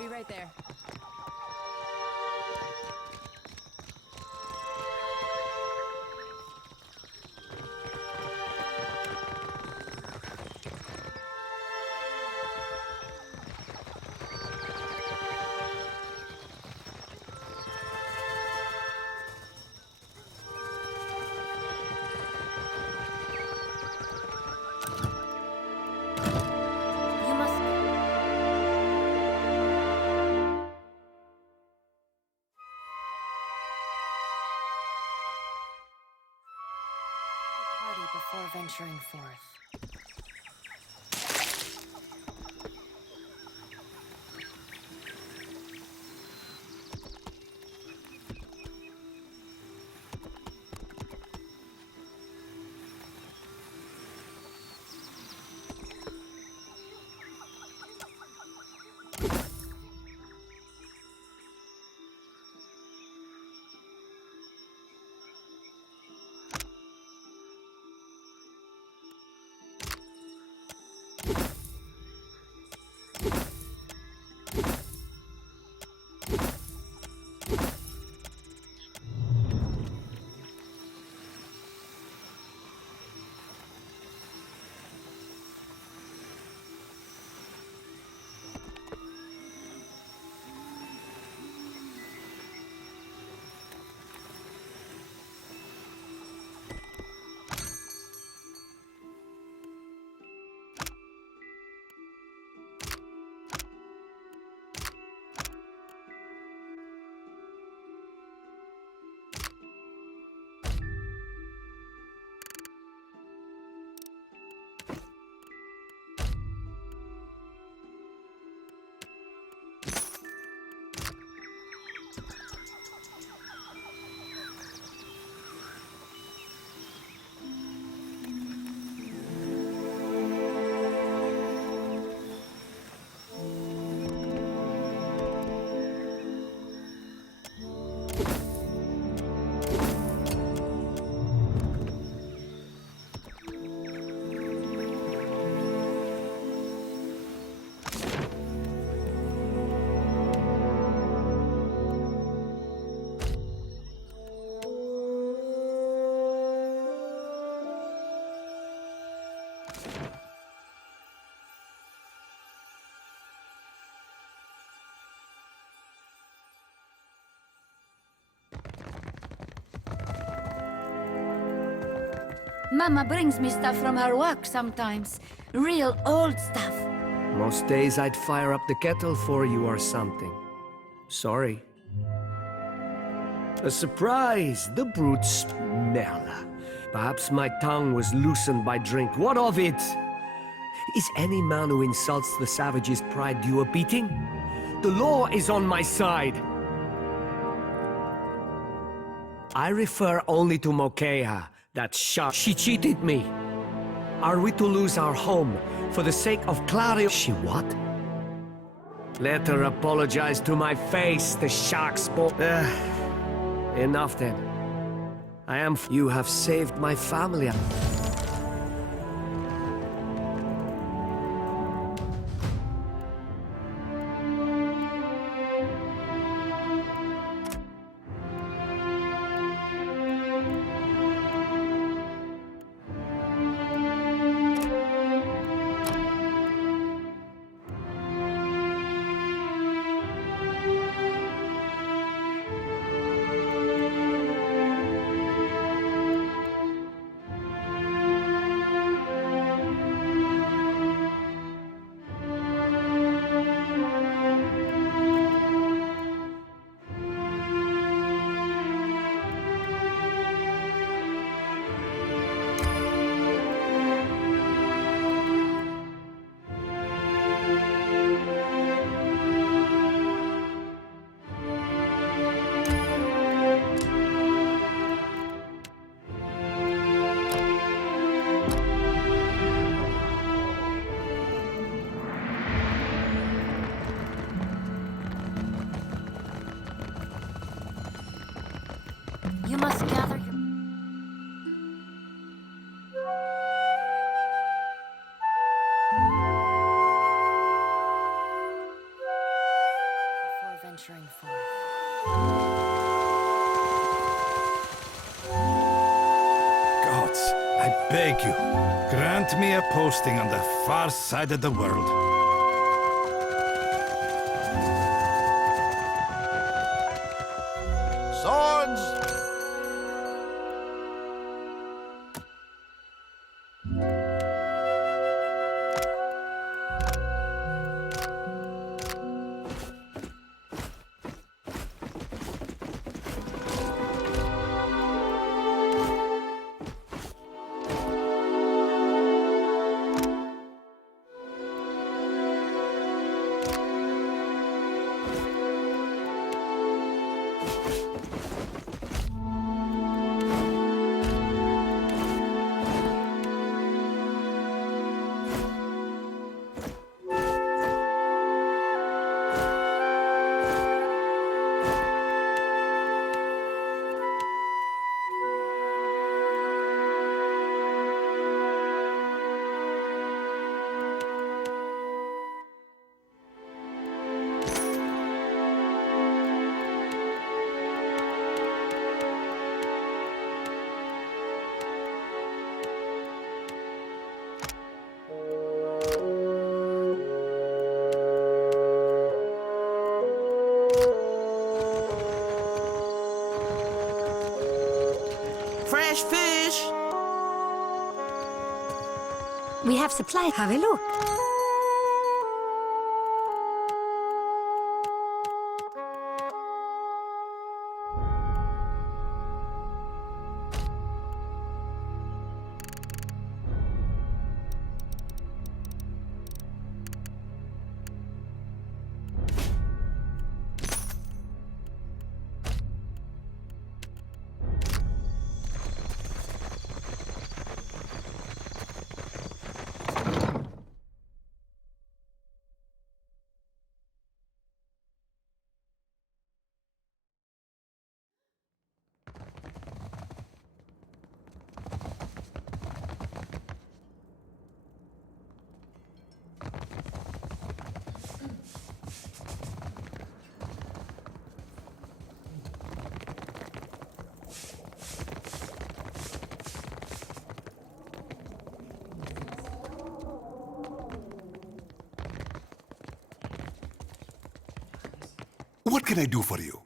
Be right there. You must... party before venturing forth. Mama brings me stuff from her work sometimes. Real old stuff. Most days I'd fire up the kettle for you or something. Sorry. A surprise! The brute smell. Perhaps my tongue was loosened by drink. What of it? Is any man who insults the savage's pride due a beating? The law is on my side. I refer only to Mokeha, that shark. She cheated me. Are we to lose our home for the sake of Clario? She what? Let her apologize to my face, the shark spoke. Enough then. You have saved my family. You must gather your... venturing forth. Gods, I beg you, grant me a posting on the far side of the world. Swords! Fresh fish! We have supply. Have a look. What can I do for you?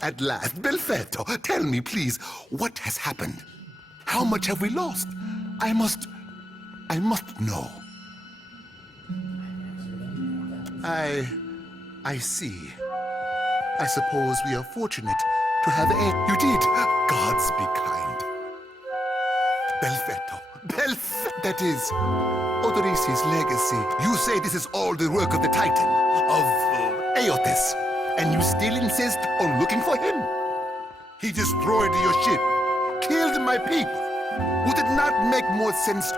At last, Belfetto, tell me, please, what has happened? How much have we lost? I must know. I see. I suppose we are fortunate to have You did. Gods be kind. Belfetto. That is, Odorisi's legacy. You say this is all the work of the Titan, of Aothis, and you still insist on looking for him? He destroyed your ship, killed my people. Would it not make more sense?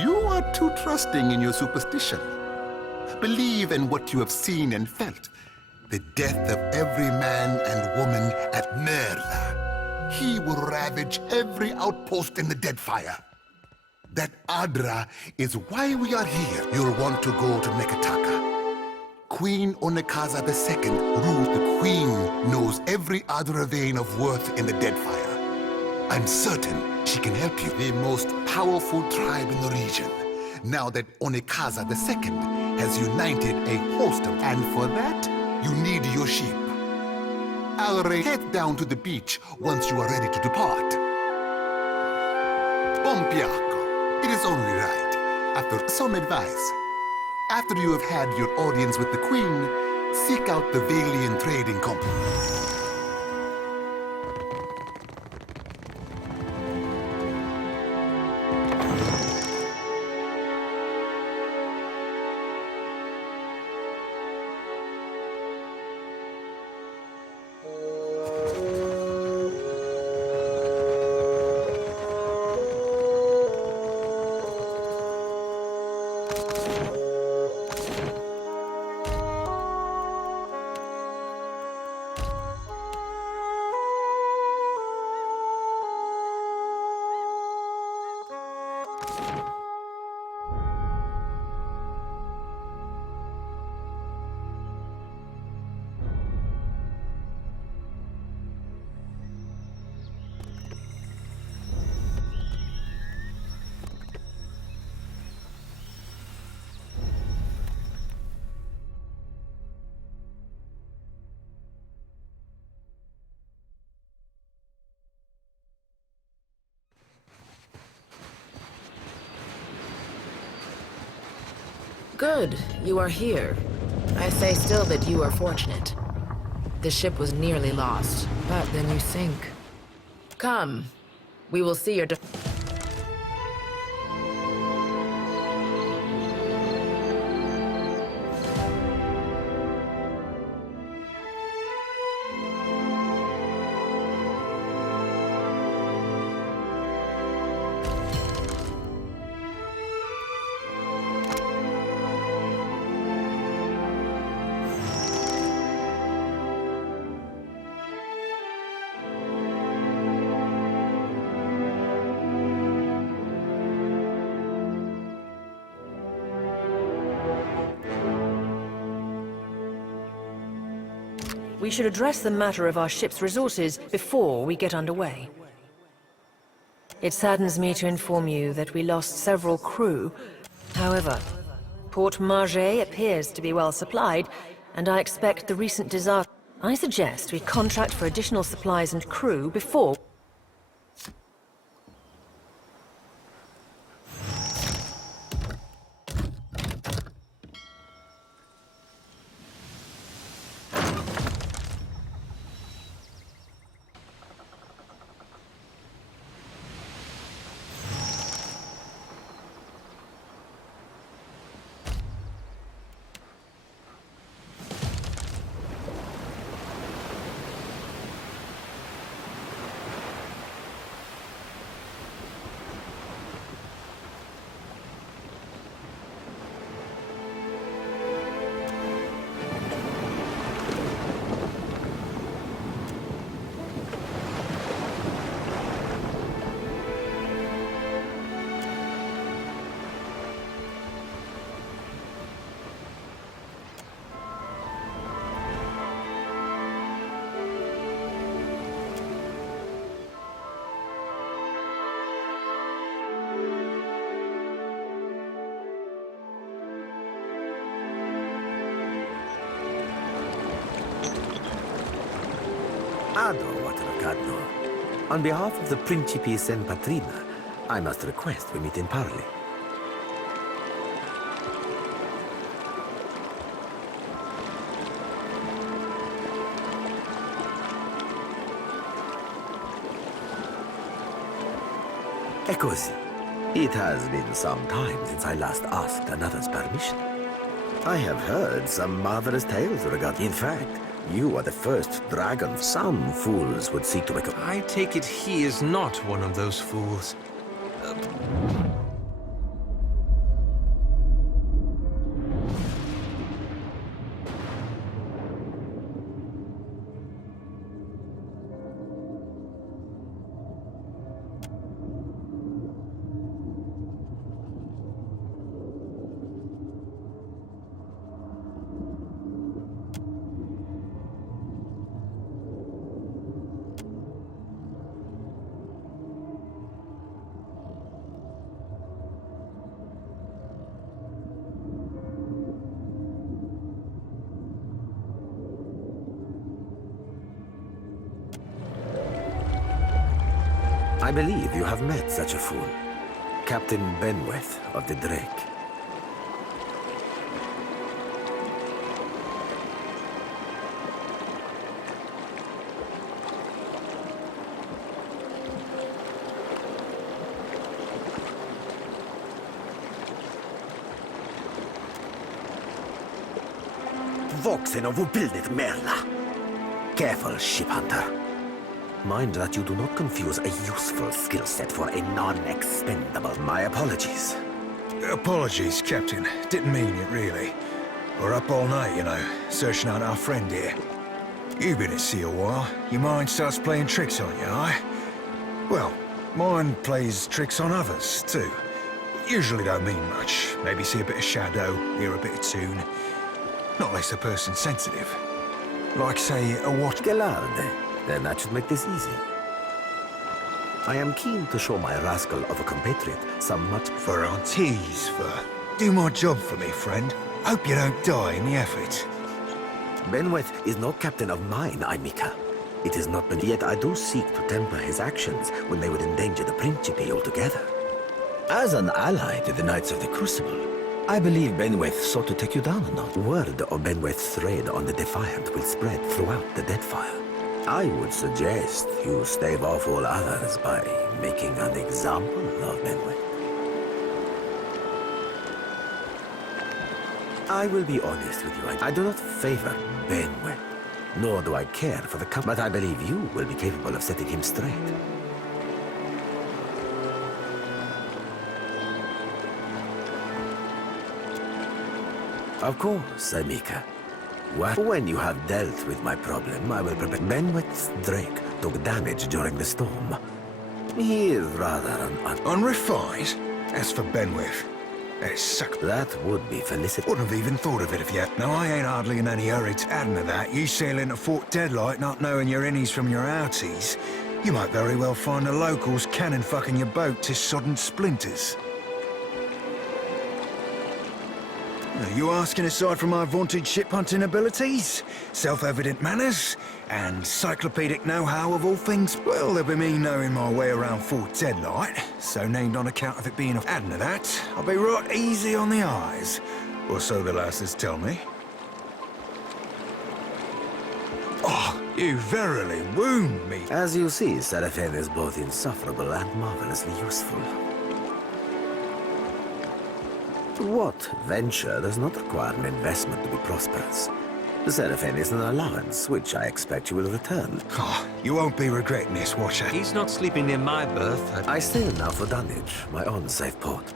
You are too trusting in your superstition. Believe in what you have seen and felt. The death of every man and woman at Merla. He will ravage every outpost in the Deadfire. That Adra is why we are here. You'll want to go to Nekataka. Queen Onekaza II rules. The Queen knows every Adra vein of worth in the Deadfire. I'm certain she can help you. The most powerful tribe in the region. Now that Onekaza II has united a host of... And for that, you need your sheep. Alre, head down to the beach once you are ready to depart. Pompiaco, it is only right. After some advice, after you have had your audience with the Queen, seek out the Valian Trading Company. Good, you are here. I say still that you are fortunate. The ship was nearly lost, but then you sink. Come, we will see your... We should address the matter of our ship's resources before we get underway. It saddens me to inform you that we lost several crew. However, Port Margé appears to be well supplied, and I expect the recent disaster... I suggest we contract for additional supplies and crew before... Ado, what Ragazzo. On behalf of the Principes and Patrina, I must request we meet in parley. E così. It has been some time since I last asked another's permission. I have heard some marvelous tales regarding... In fact, you are the first dragon. Some fools would seek to make a... I take it he is not one of those fools. I believe you have met such a fool. Captain Benweth of the Drake. Voxen of Ubildet Merla. Careful, ship hunter. Mind that you do not confuse a useful skill set for a non-expendable. My apologies. Apologies, Captain. Didn't mean it, really. We're up all night, you know, searching out our friend here. You've been at sea a while. Your mind starts playing tricks on you, eh? Well, mine plays tricks on others, too. Usually don't mean much. Maybe see a bit of shadow, hear a bit of tune. Not unless the person's sensitive. Like, say, a watch... Galarde. Then that should make this easy. I am keen to show my rascal of a compatriot some much... For our teas, do my job for me, friend. Hope you don't die in the effort. Benweth is no captain of mine, Aimika. It is not... Yet I do seek to temper his actions when they would endanger the Principe altogether. As an ally to the Knights of the Crucible, I believe Benweth sought to take you down or not. Word of Benweth's raid on the Defiant will spread throughout the Deadfire. I would suggest you stave off all others by making an example of Benweth. I will be honest with you. I do not favor Benweth, nor do I care for the company, but I believe you will be capable of setting him straight. Of course, Amika. When you have dealt with my problem, I will prepare. Benweth's Drake took damage during the storm. He is rather Unrefined? As for Benwith, it sucked. That would be Felicity. Wouldn't have even thought of it if yet. Now, I ain't hardly in any hurry to add to that. You sail into Fort Deadlight not knowing your innies from your outies. You might very well find the locals cannon fucking your boat to sodden splinters. Are you asking aside from my vaunted ship-hunting abilities, self-evident manners, and encyclopedic know-how of all things? Well, there'll be me knowing my way around Fort Deadlight, so named on account of it being adding to that, I'll be right easy on the eyes. Or so the lasses tell me. Oh, you verily wound me. As you see, Seraphin is both insufferable and marvelously useful. What venture does not require an investment to be prosperous? The Seraphin is an allowance, which I expect you will return. Oh, you won't be regretting this, Watcher. He's not sleeping near my berth. I sail now for Dunwich, my own safe port.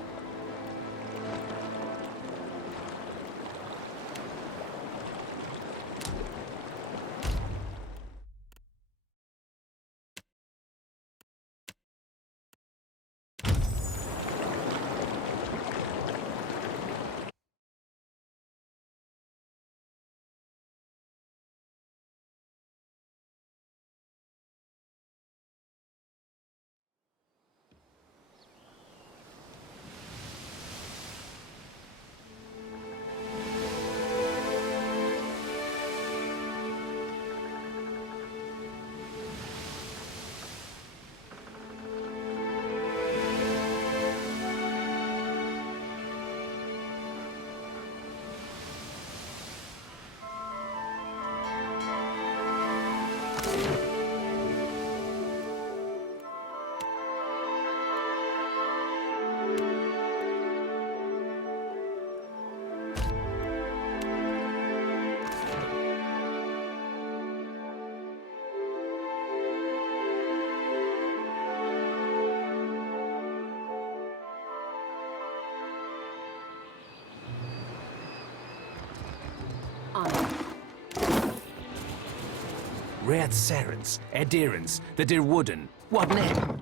Red Serens, adherents, the dear wooden. What name?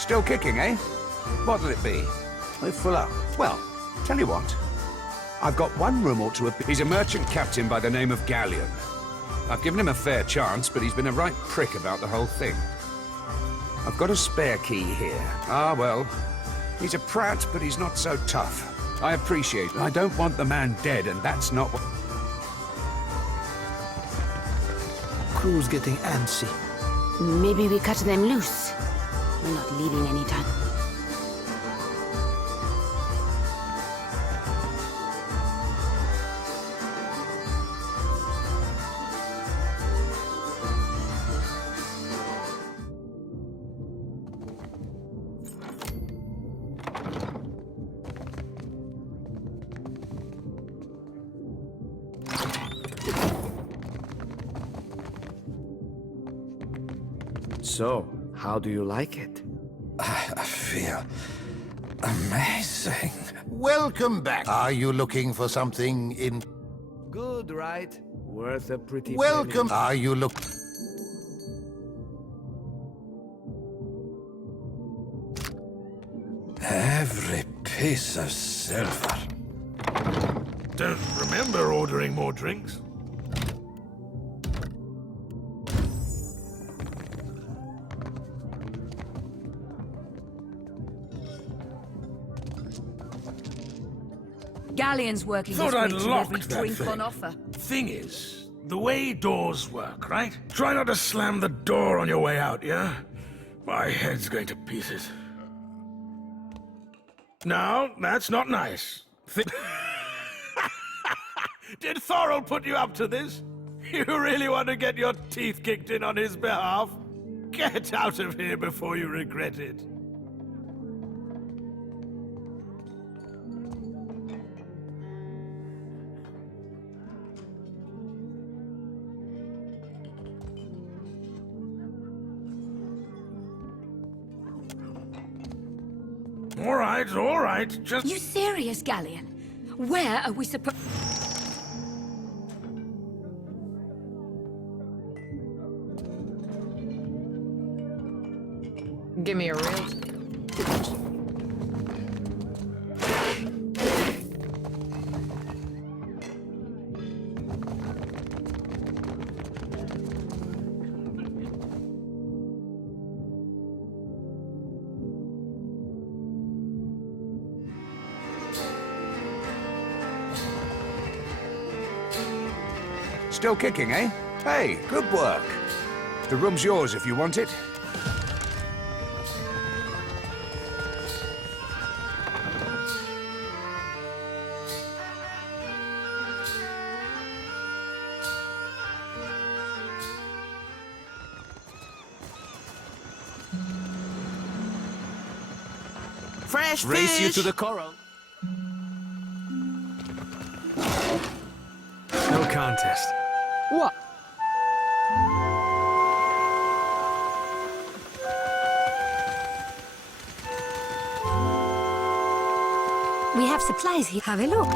Still kicking, eh? What'll it be? We're full up. Well, tell you what. I've got one room or two. He's a merchant captain by the name of Galleon. I've given him a fair chance, but he's been a right prick about the whole thing. I've got a spare key here. Ah, well, he's a prat, but he's not so tough. I appreciate it. I don't want the man dead, and that's not what... Crew's getting antsy. Maybe we cut them loose. We're not leaving anytime. So, how do you like it? I feel amazing. Welcome back. Are you looking for something in... Good, right? Worth a pretty Welcome. penny. Are you look... Every piece of silver. Don't remember ordering more drinks. Galleon's working Thought his way I'd through locked every that drink thing. on offer. Thing is, the way doors work, right? Try not to slam the door on your way out, yeah? My head's going to pieces. No, that's not nice. Did Thorol put you up to this? You really want to get your teeth kicked in on his behalf? Get out of here before you regret it. All right, just... You serious, Galleon? Where are we supposed... Give me a real... Still kicking, eh? Hey, good work. The room's yours if you want it. Fresh Race you fish! to the coral. No contest. What? We have supplies here. Have a look.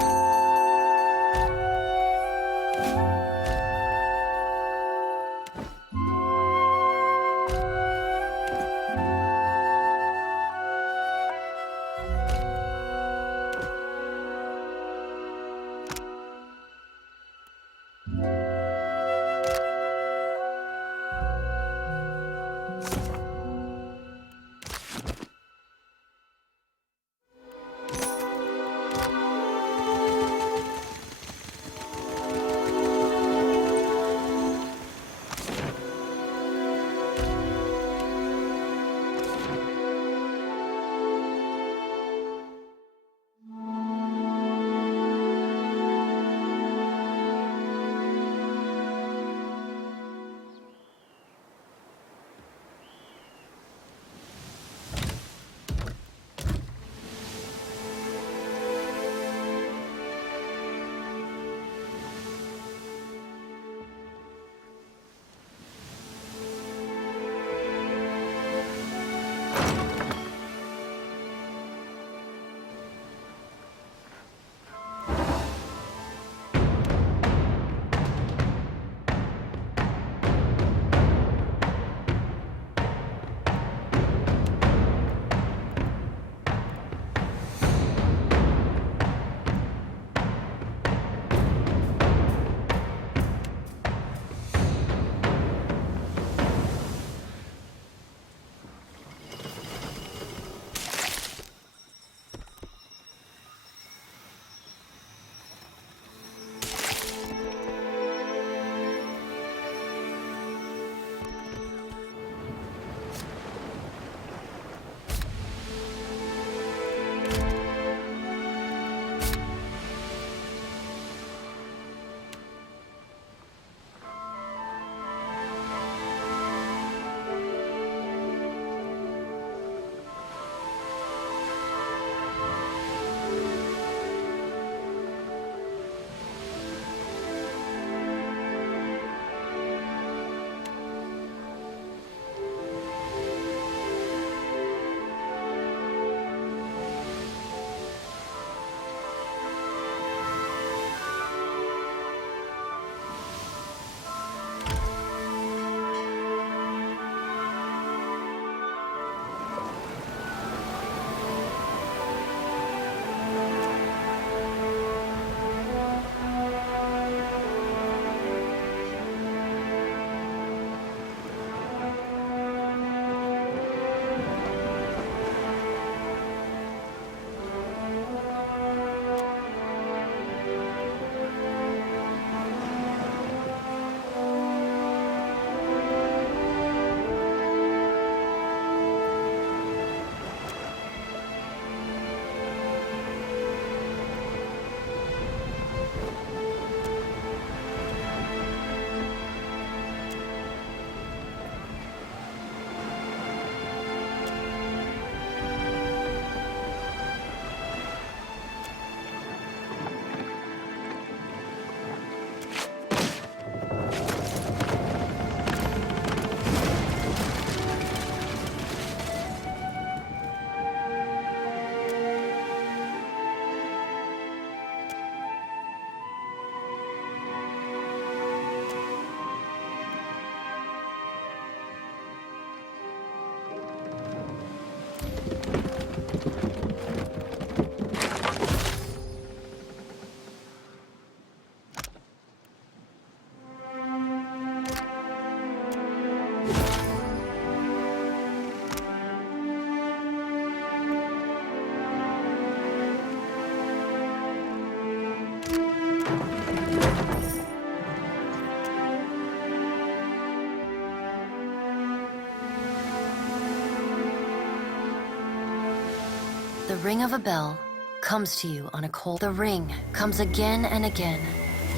The ring of a bell comes to you on a cold... The ring comes again and again.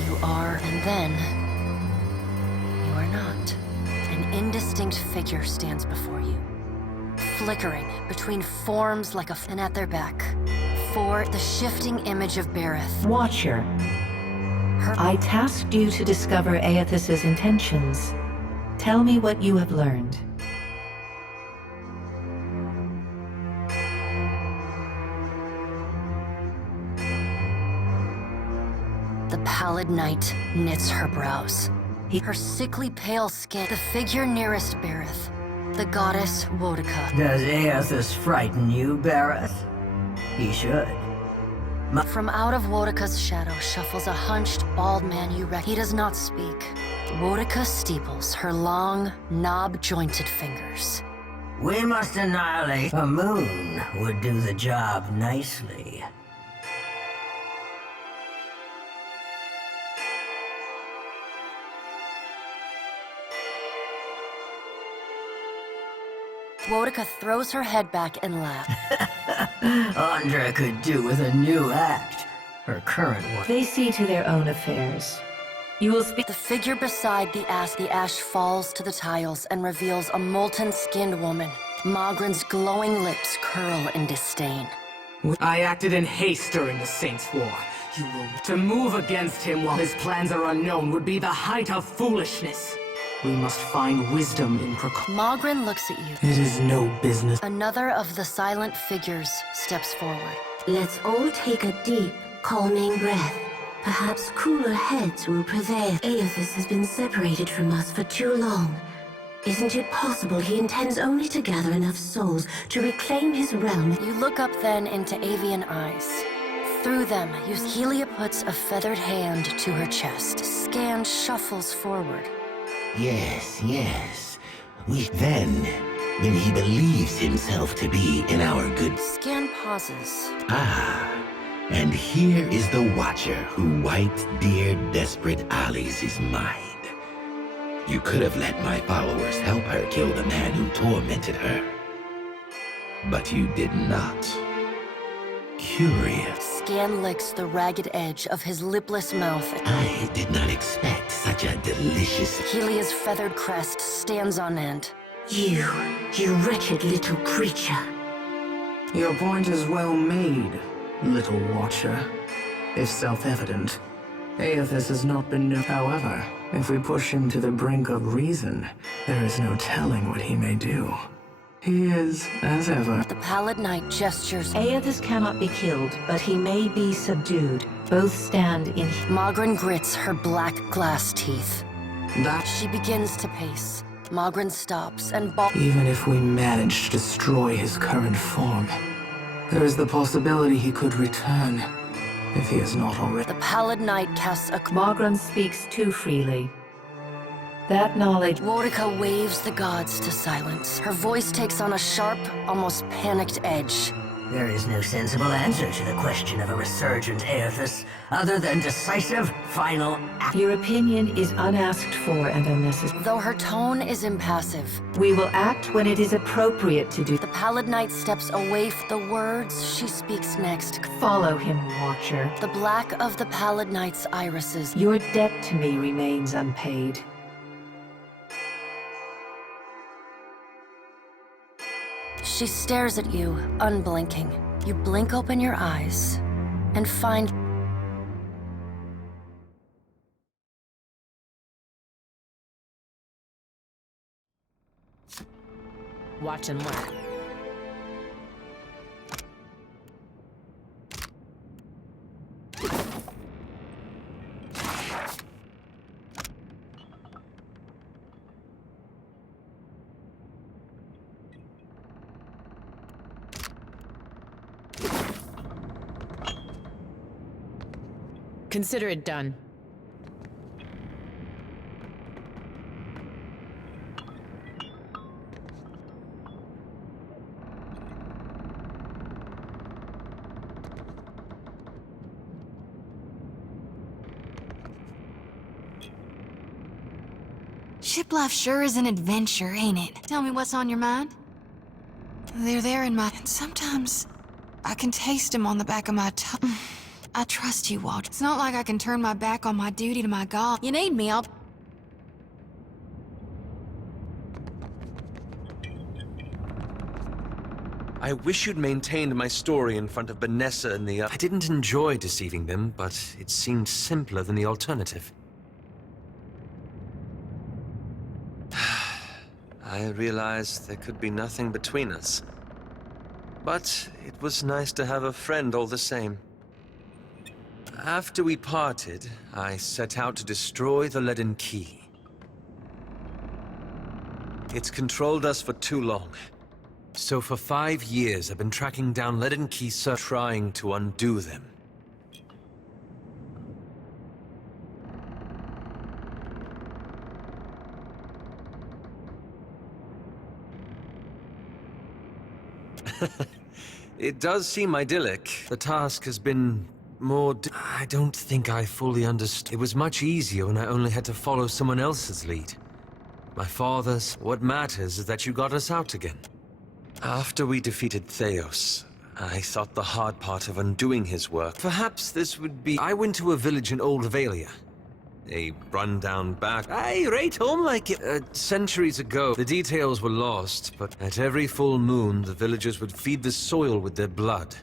You are, and then... you are not. An indistinct figure stands before you, flickering between forms like a... and at their back, for the shifting image of Berith. Watcher, I tasked you to discover Aethys's intentions. Tell me what you have learned. The pallid knight knits her brows. Her sickly pale skin, the figure nearest Berith, the goddess Wodica. Does Aethys frighten you, Berith? He should. From out of Wodica's shadow shuffles a hunched, bald man you recognize. He does not speak. Wodica steeples her long, knob-jointed fingers. We must annihilate. A moon would do the job nicely. Wodica throws her head back and laughs. Andra could do with a new act. Her current one. They see to their own affairs. You will speak. The figure beside the ash falls to the tiles and reveals a molten-skinned woman. Mogren's glowing lips curl in disdain. I acted in haste during the Saints' War. You will... To move against him while his plans are unknown would be the height of foolishness. We must find wisdom in precaution. Mogren looks at you. It is no business. Another of the silent figures steps forward. Let's all take a deep, calming breath. Perhaps cooler heads will prevail. Aethys has been separated from us for too long. Isn't it possible he intends only to gather enough souls to reclaim his realm? You look up then into avian eyes. Through them, Helia puts a feathered hand to her chest. Scan shuffles forward. Yes, yes. Then, when he believes himself to be in our good... Scan pauses. Ah, and here is the Watcher who wiped dear, desperate Alice's mind. You could have let my followers help her kill the man who tormented her. But you did not. Curious. Scan licks the ragged edge of his lipless mouth. I did not expect such a delicious... Helia's feathered crest stands on end. You wretched little creature. Your point is well made, little Watcher. If self-evident. Aethys has not been known. However, if we push him to the brink of reason, there is no telling what he may do. He is, as ever. The pallid knight gestures. Aethys cannot be killed, but he may be subdued. Both stand in... Mogren grits her black glass teeth. That... She begins to pace. Mogren stops and... Even if we manage to destroy his current form, there is the possibility he could return, if he is not already... The pallid knight casts a... Mogren speaks too freely. That knowledge... Wodica waves the gods to silence. Her voice takes on a sharp, almost panicked edge. There is no sensible answer to the question of a resurgent Aethys, other than decisive, final act. Your opinion is unasked for and unnecessary. Though her tone is impassive. We will act when it is appropriate to do. The pallid knight steps away from the words she speaks next. Follow him, Watcher. The black of the pallid knight's irises. Your debt to me remains unpaid. She stares at you, unblinking. You blink open your eyes and find... Watch and learn. Consider it done. Ship life sure is an adventure, ain't it? Tell me what's on your mind. They're there in my... And sometimes I can taste him on the back of my tongue. I trust you, Walt. It's not like I can turn my back on my duty to my God. You need me, I'll... I wish you'd maintained my story in front of Vanessa and the... I didn't enjoy deceiving them, but it seemed simpler than the alternative. I realized there could be nothing between us. But it was nice to have a friend all the same. After we parted, I set out to destroy the leaden key. It's controlled us for too long. So for 5 years, I've been tracking down leaden key trying to undo them. It does seem idyllic. The task has been more... I don't think I fully understood. It was much easier when I only had to follow someone else's lead. My father's. What matters is that you got us out again. After we defeated Theos, I thought the hard part of undoing his work. Perhaps this would be... I went to a village in Old Valia. A run-down back... right home like it... centuries ago. The details were lost, but at every full moon, the villagers would feed the soil with their blood.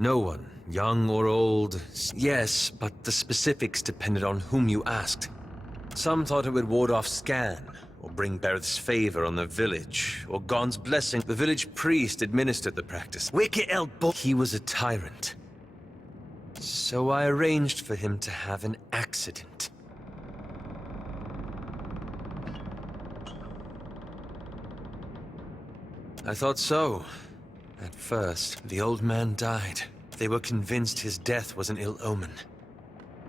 No one, young or old... Yes, but the specifics depended on whom you asked. Some thought it would ward off Scan, or bring Berth's favor on the village, or Gon's blessing. The village priest administered the practice. Wicked Elbow! He was a tyrant. So I arranged for him to have an accident. I thought so. At first, the old man died. They were convinced his death was an ill omen.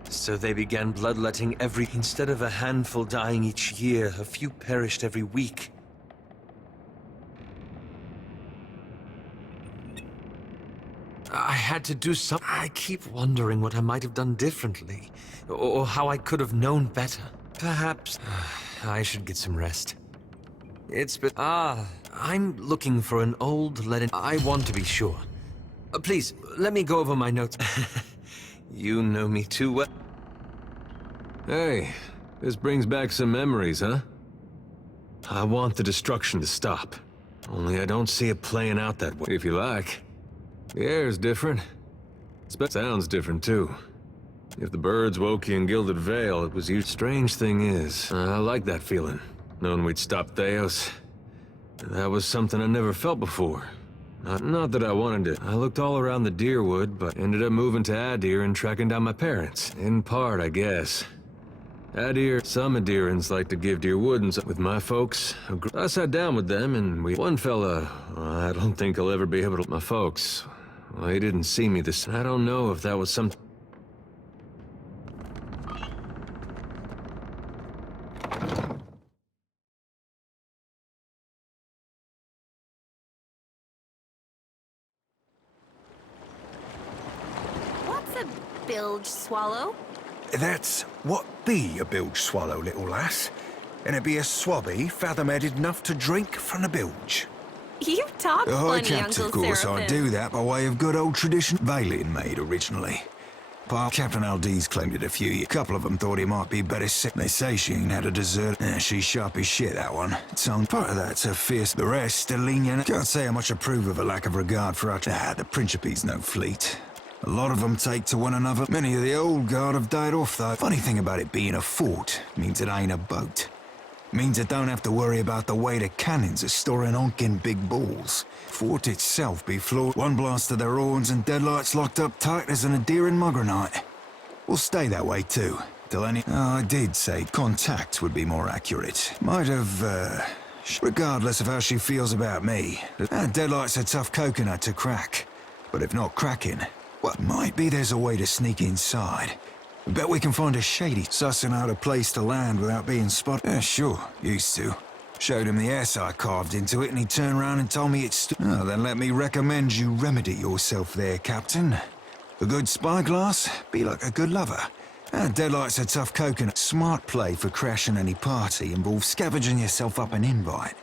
So they began bloodletting Instead of a handful dying each year, a few perished every week. I had to do something. I keep wondering what I might have done differently, or how I could have known better. Perhaps I should get some rest. It's been... I'm looking for an old leaden... I want to be sure. Please, let me go over my notes. You know me too well. Hey, this brings back some memories, huh? I want the destruction to stop. Only I don't see it playing out that way. If you like. The air's different. Sounds different, too. If the birds woke you in Gilded Vale, it was you. Strange thing is, I like that feeling. Knowing we'd stop Theos. That was something I never felt before. Not that I wanted to. I looked all around the Deerwood, but ended up moving to Adir and tracking down my parents. In part, I guess. Adir, some Adirans like to give Deerwoodans with my folks. I sat down with them, and one fella, I don't think he'll ever be able to... My folks, well, he didn't see me this... I don't know if that was some... Bilge swallow? That's what be a bilge swallow, little lass. And it be a swabby fathom-headed enough to drink from the bilge. You talk funny, Captain, Uncle of course, Seraphim. I do that by way of good old tradition. Valian made originally. Captain Aldee's claimed it a few years. A couple of them thought he might be better sick. They say she ain't had a dessert. She's sharp as shit, that one. So part of that's her fierce. The rest still lenient. Can't say I much approve of a lack of regard for our... the Principe's no fleet. A lot of them take to one another. Many of the old guard have died off, though. Funny thing about it being a fort means it ain't a boat. Means it don't have to worry about the weight of cannons or storing honking big balls. Fort itself be floored. One blast of their horns and deadlights locked up tight as an Adiran mugger night. We'll stay that way, too. Till any... I did say contact would be more accurate. Might have, regardless of how she feels about me. Deadlight's a tough coconut to crack. But if not cracking... well, might be there's a way to sneak inside. Bet we can find a shady sussing out a place to land without being spotted. Yeah, sure, used to. Showed him the S I carved into it and he turned around and told me it's... Oh, then let me recommend you remedy yourself there, Captain. A good spyglass, be like a good lover. Deadlight's a tough coconut. Smart play for crashing any party involves scavenging yourself up an invite.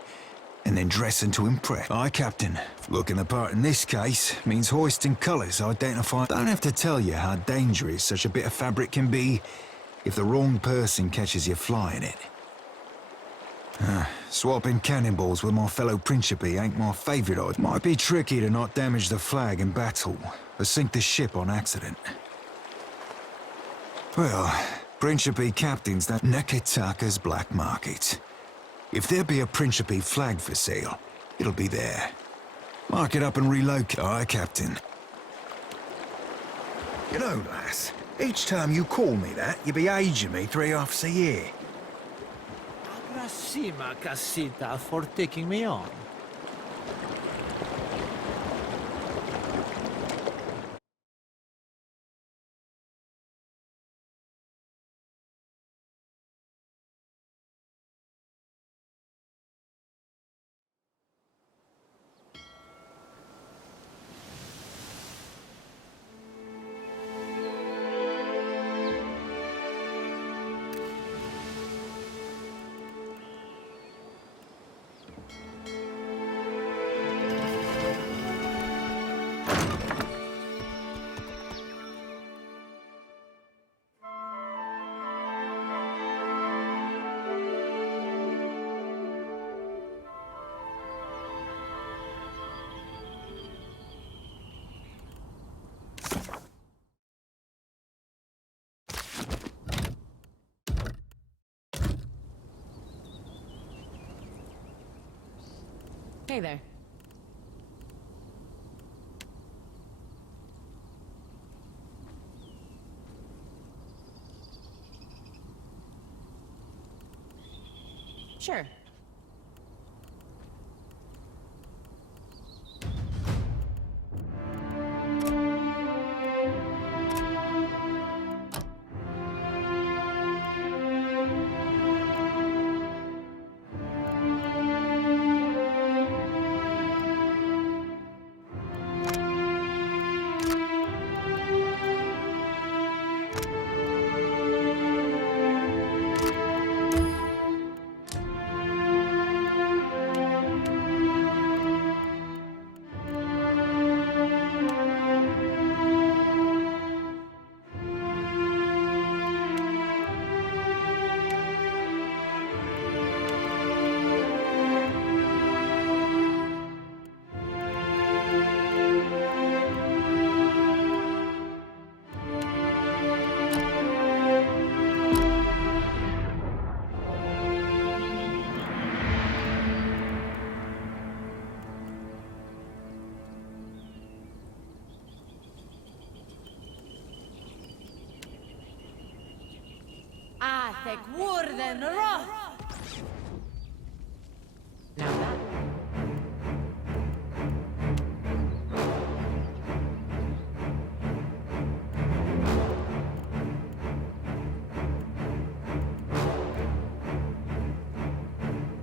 and then dressing to impress. Aye, Captain. Looking the part in this case means hoisting colours identify. Don't have to tell you how dangerous such a bit of fabric can be if the wrong person catches you flying it. Swapping cannonballs with my fellow Principe ain't my favourite idea. Might be tricky to not damage the flag in battle, or sink the ship on accident. Well, Principe captains that Neketaka's black market. If there be a Principe flag for sale, it'll be there. Mark it up and relocate. Aye, Captain. You know, lass, each time you call me that, you be aging me 3/2 a year. Grassima Casita for taking me on. Hey there. Sure. Athek Wurden Roth! Now that.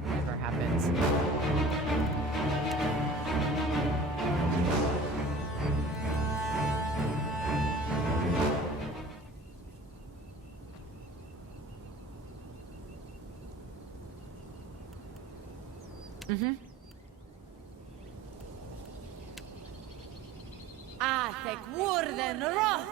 Never happens. Mm-hmm. Athek Wurden Roth!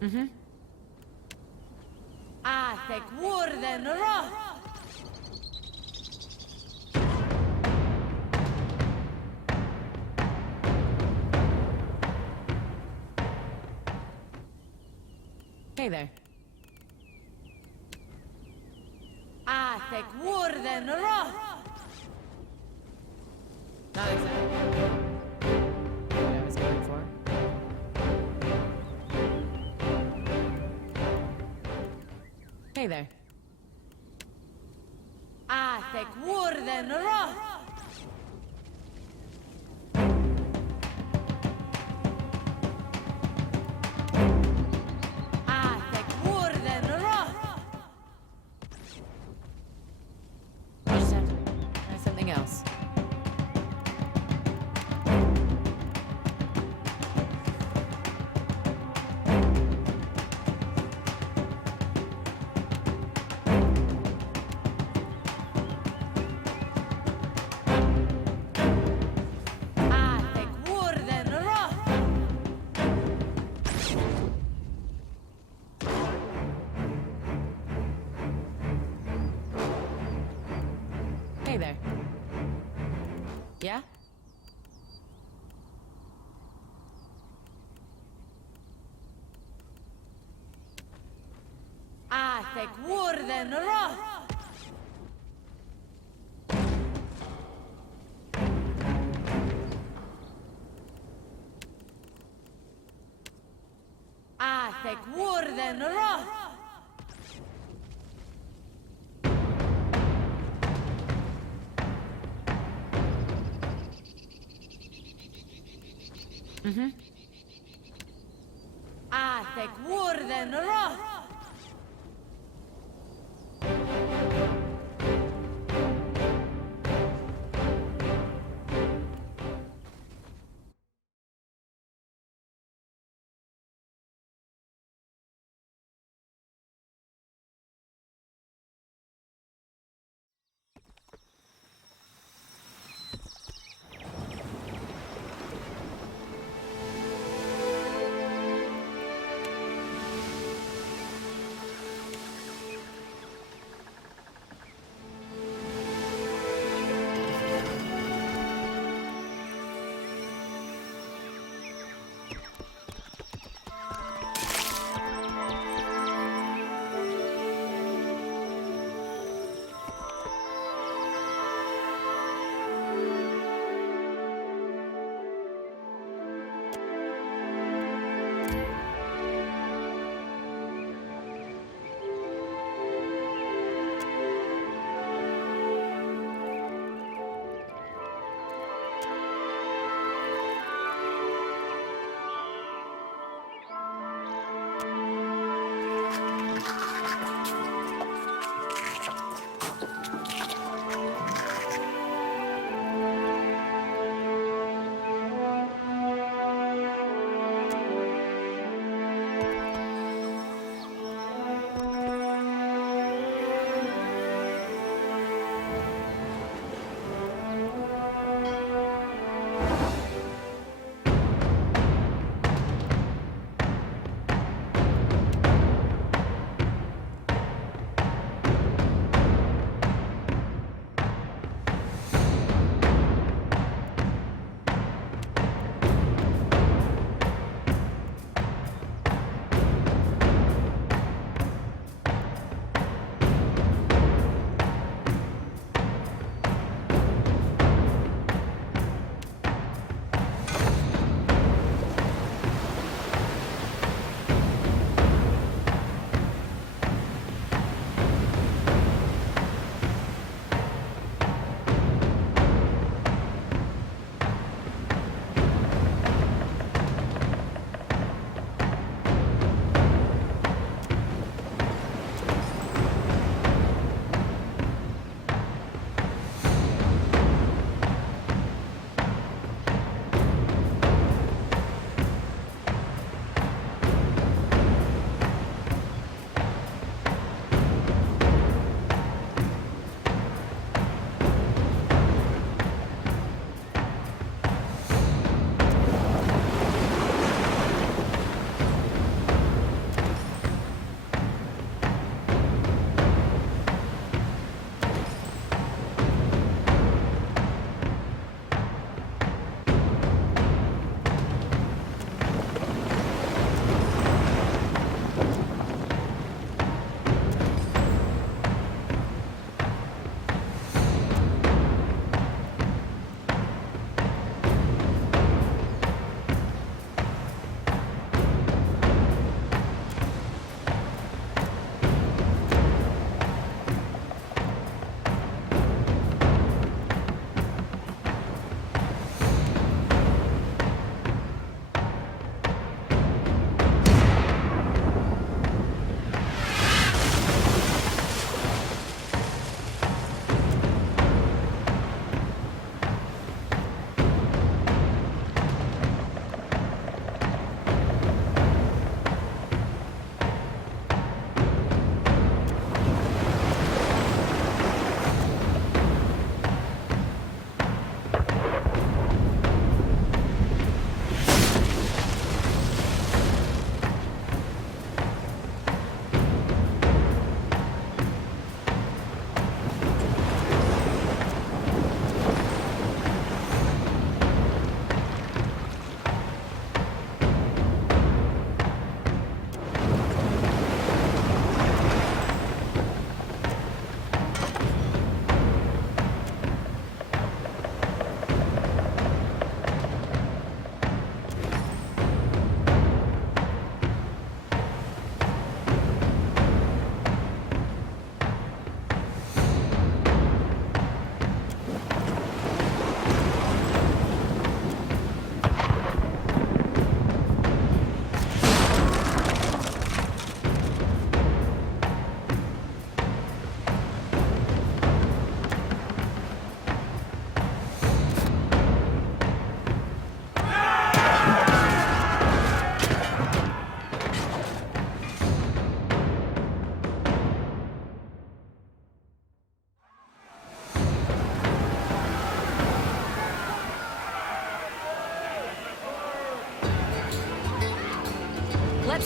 Mm-hmm. Athek Wurden Roth! Hey there. Athek Wurden Roth! Not exactly what I was going for. Hey there. Athek Wurden Roth! Something else. Yeah? I think Warden Roth! I think Warden Roth! Mm-hmm. I think Warden Roth!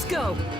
Let's go!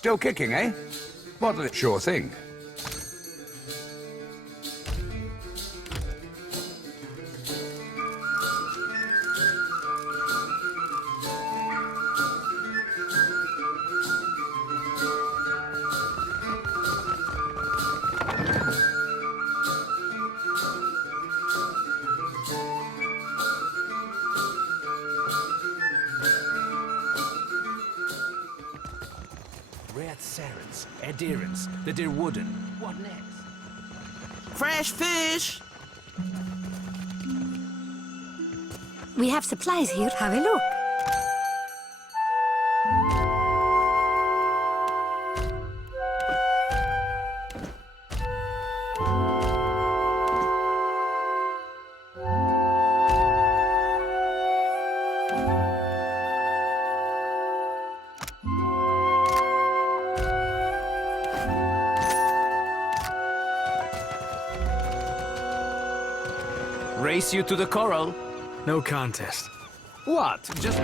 Still kicking, eh? What'll it? Sure thing. Red Serents, adherents, the dear wooden. What next? Fresh fish! We have supplies here. Have a look. Race you to the coral? No contest. What? Just...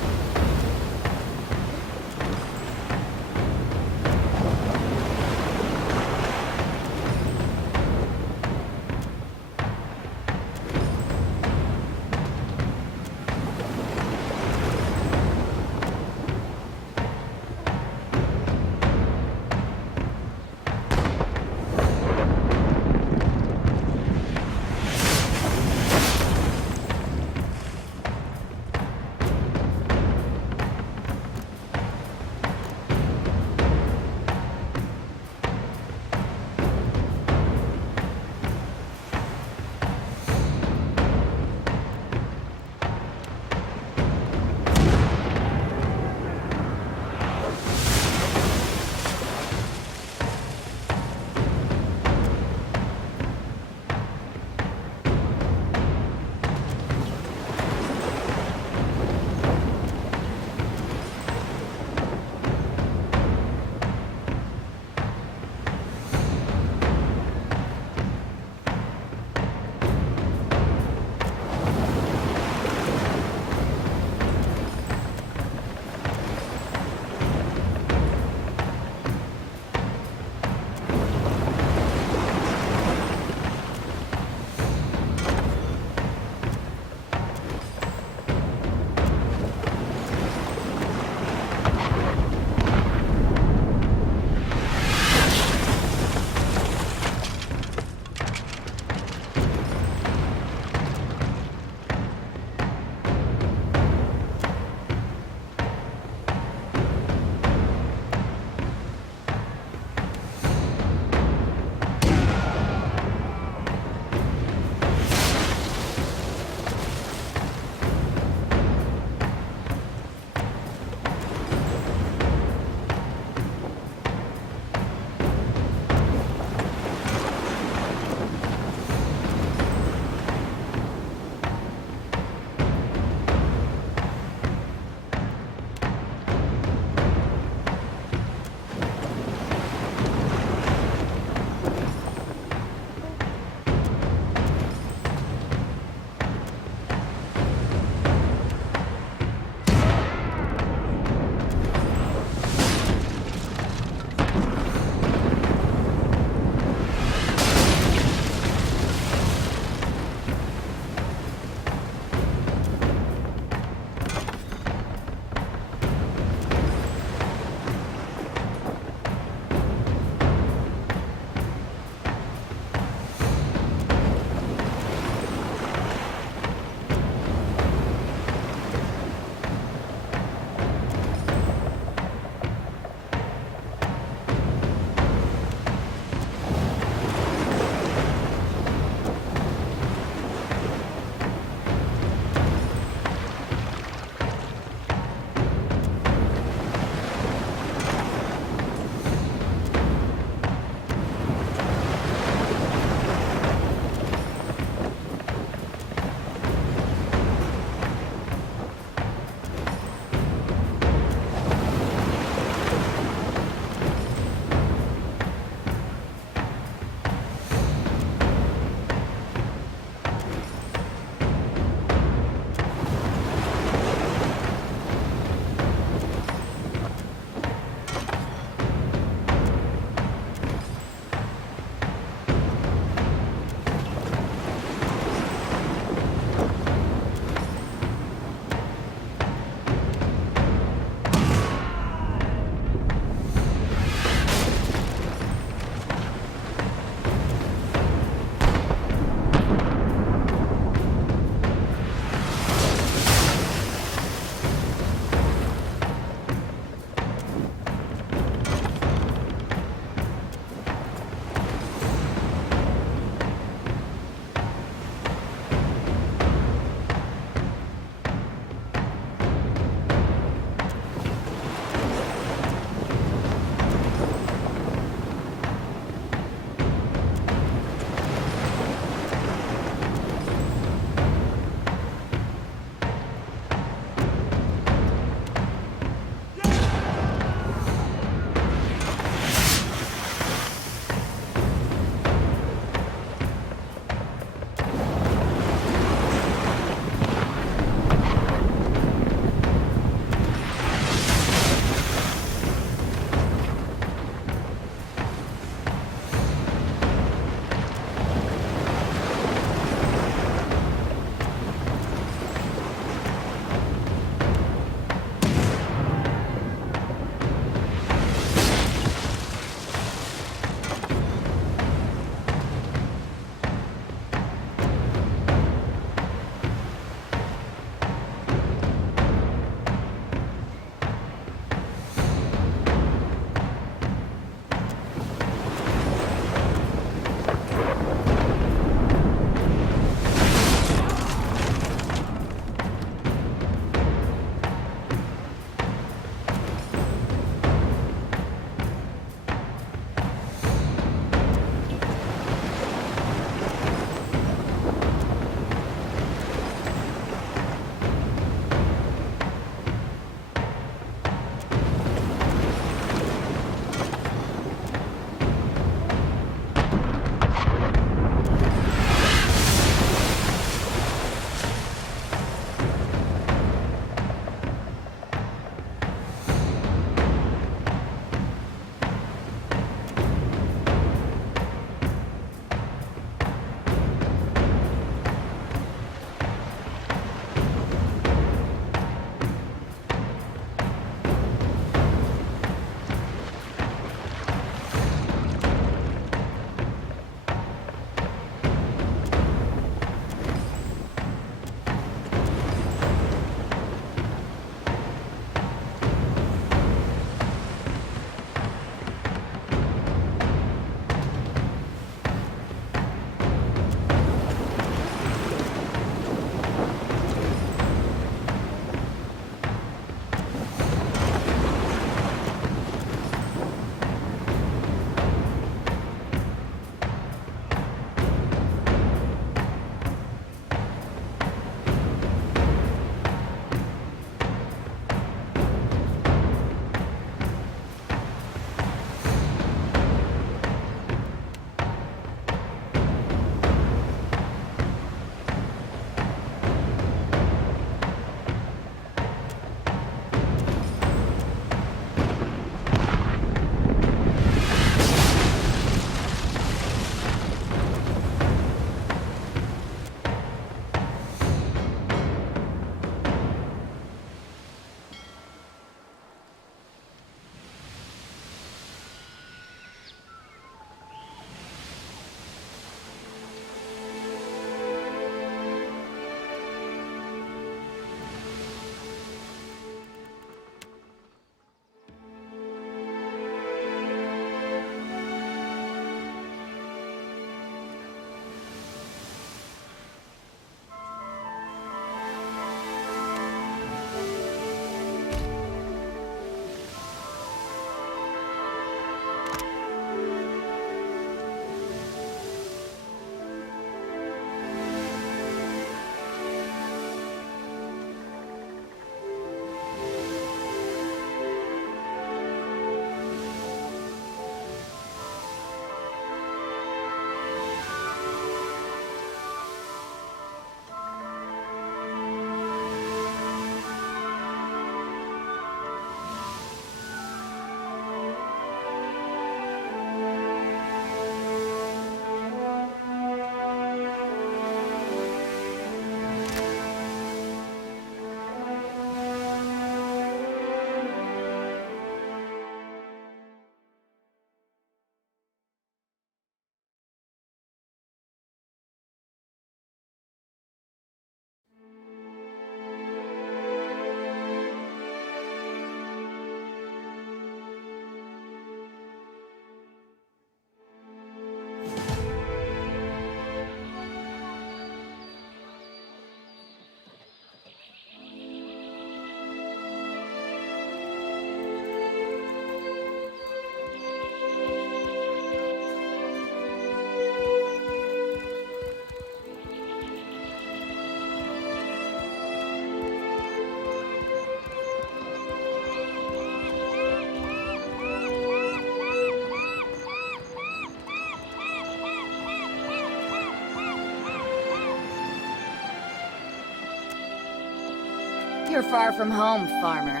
you're far from home, farmer.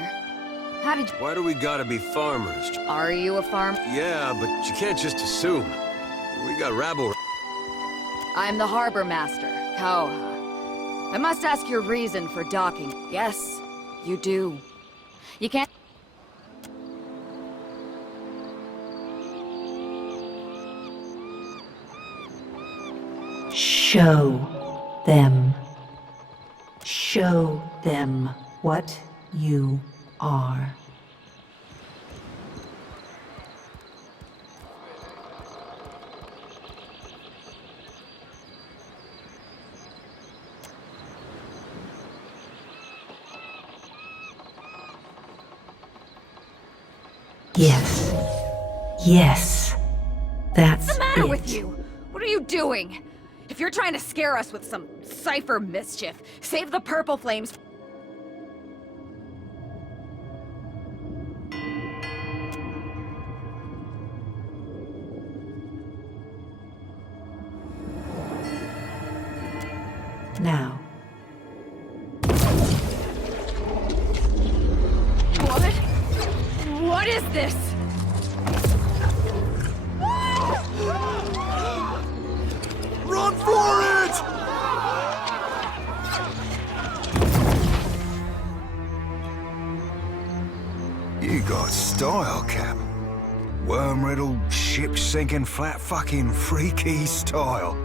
How did you... Why do we gotta be farmers? Are you a farmer? Yeah, but you can't just assume. We got rabble. I'm the harbor master, Kauha. I must ask your reason for docking. Yes, you do. You can't... Show them. Show them what you are. Yes. Yes. That's What's the matter it. with you? What are you doing? If you're trying to scare us with some cipher mischief, save the purple flames. Now. What? What is this? Run for it! You got style, Cap. Worm-riddled, ship-sinking, flat fucking freaky style.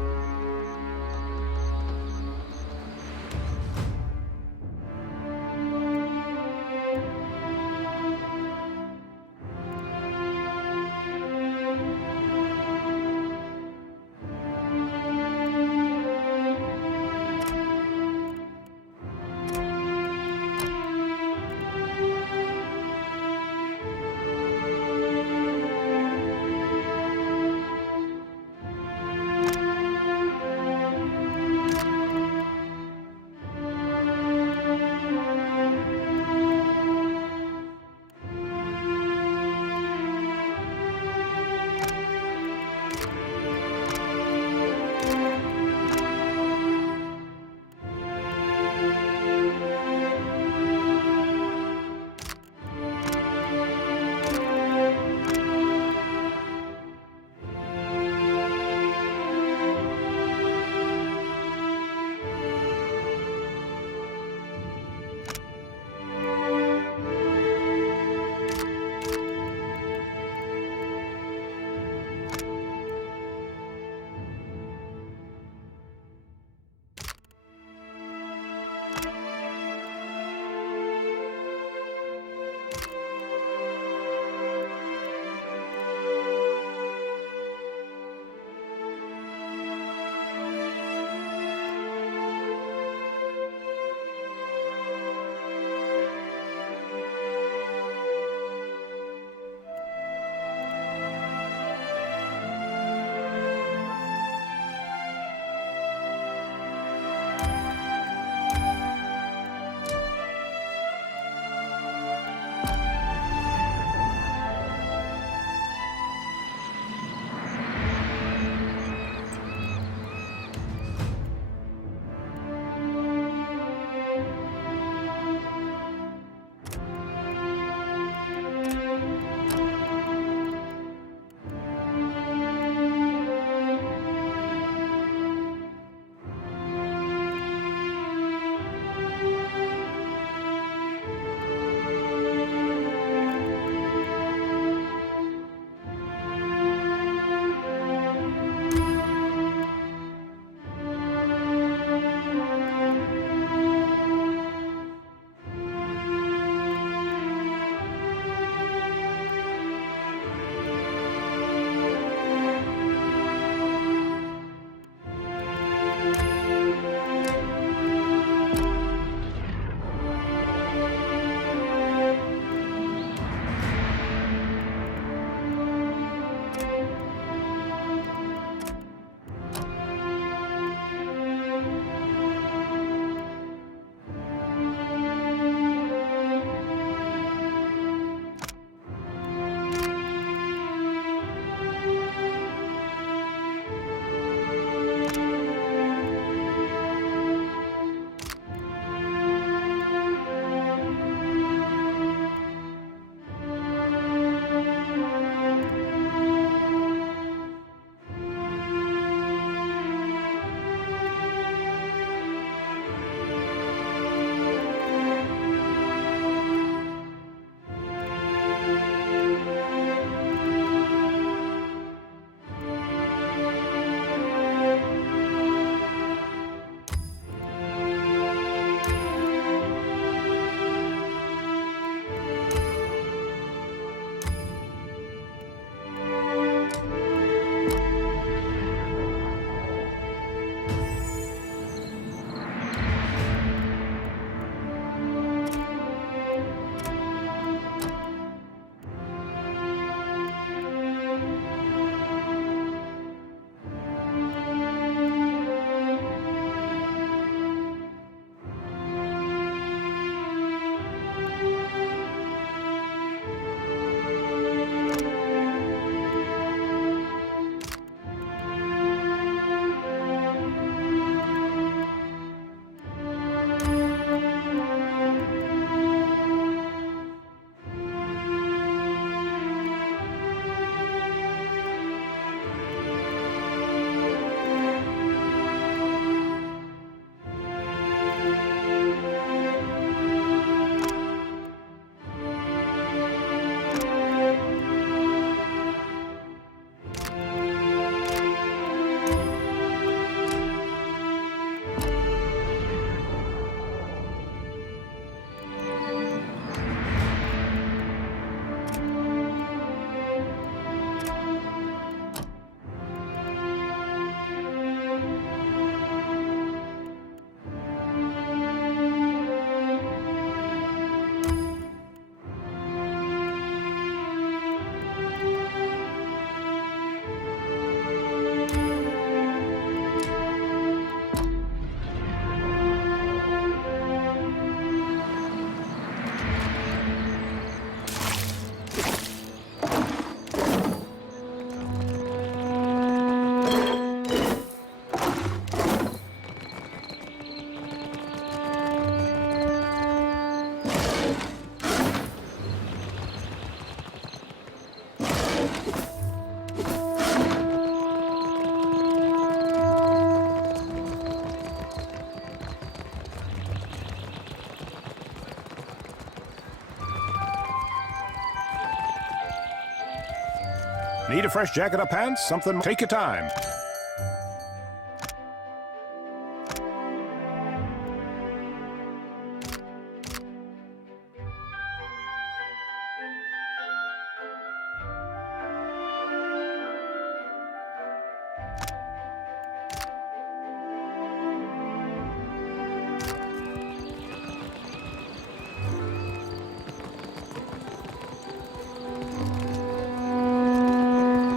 Need a fresh jacket or pants? Something? Take your time.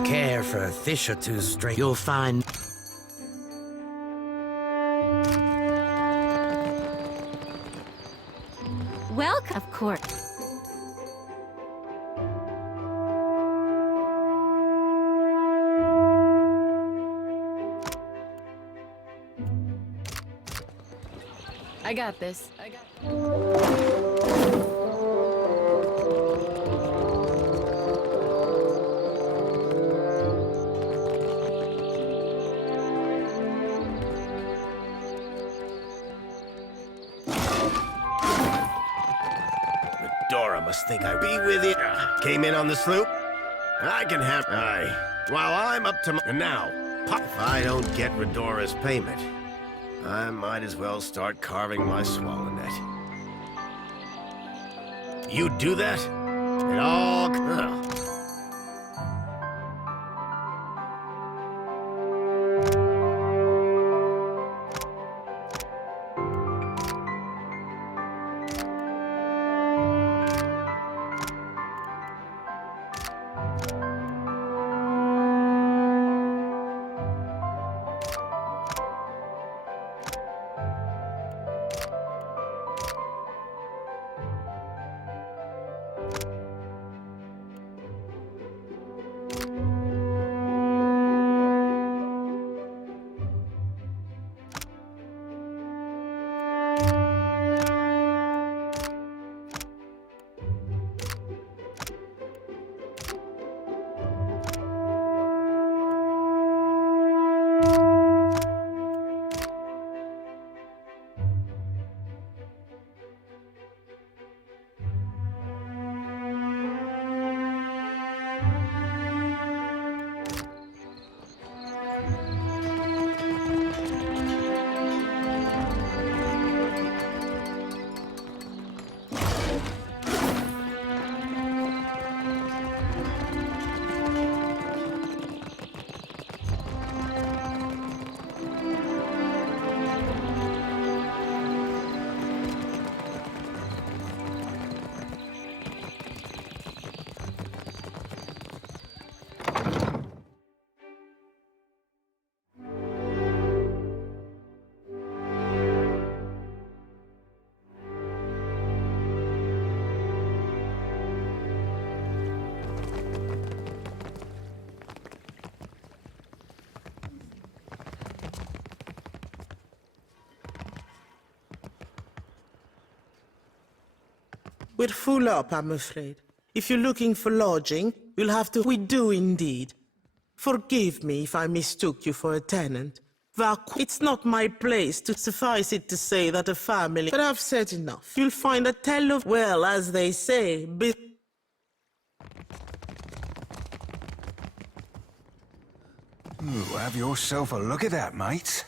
Care for a fish or two straight, you'll find... Welcome, of course. I got this. Dora must think I'd be with it. Came in on the sloop. I can have... Aye. While I'm up to... And now, if I don't get Redora's payment, I might as well start carving my swallow net. You do that? It all... Ugh. We're full up, I'm afraid. If you're looking for lodging, you'll have to... We do indeed. Forgive me if I mistook you for a tenant. It's not my place to suffice it to say that a family... But I've said enough. You'll find a tell of... Well, as they say, Ooh, have yourself a look at that, mate.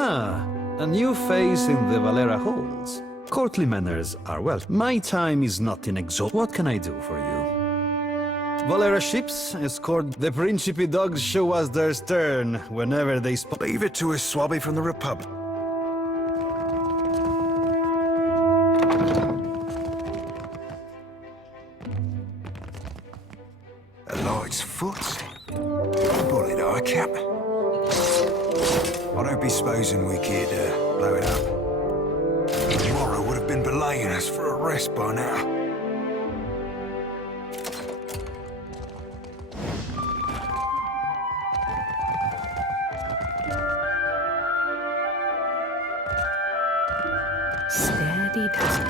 Ah, a new face in the Valera halls. Of course. courtly manners are well. My time is not in exhaust. What can I do for you? Valera ships escort the Principe dogs show us their stern whenever they Leave it to a swabby from the Republic. A light's foot. Bullet eye cap. I don't be supposing we could blow it up. Tomorrow would have been belaying us for a rest by now. Steady does it.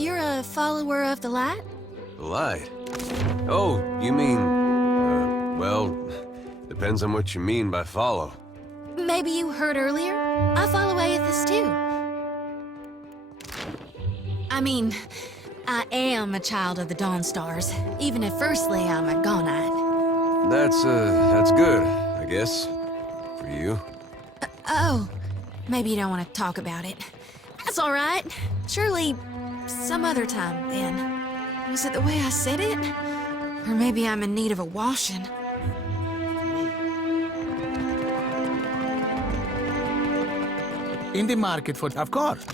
You're a follower of the light? The light? Oh, you mean... well, depends on what you mean by follow. Maybe you heard earlier? I follow Aethys too. I mean, I am a child of the Dawn Stars, even if firstly I'm a Gonite. That's good, I guess. For you. Oh, maybe you don't want to talk about it. That's all right. Surely, some other time, then. Was it the way I said it? Or maybe I'm in need of a washing. In the market for... Of course.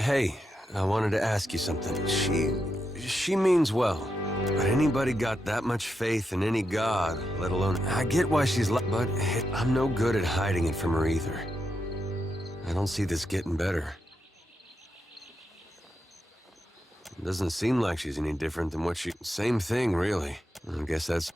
Hey, I wanted to ask you something. She means well. But anybody got that much faith in any god, let alone... I get why she's but I'm no good at hiding it from her either. I don't see this getting better. It doesn't seem like she's any different than what she... Same thing, really. I guess that's...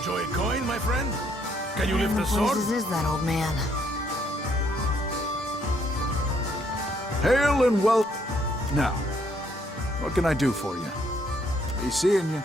Enjoy a coin, my friend? Can you lift the sword? What is that, old man? Hail and well... Now, what can I do for you? Be seeing you.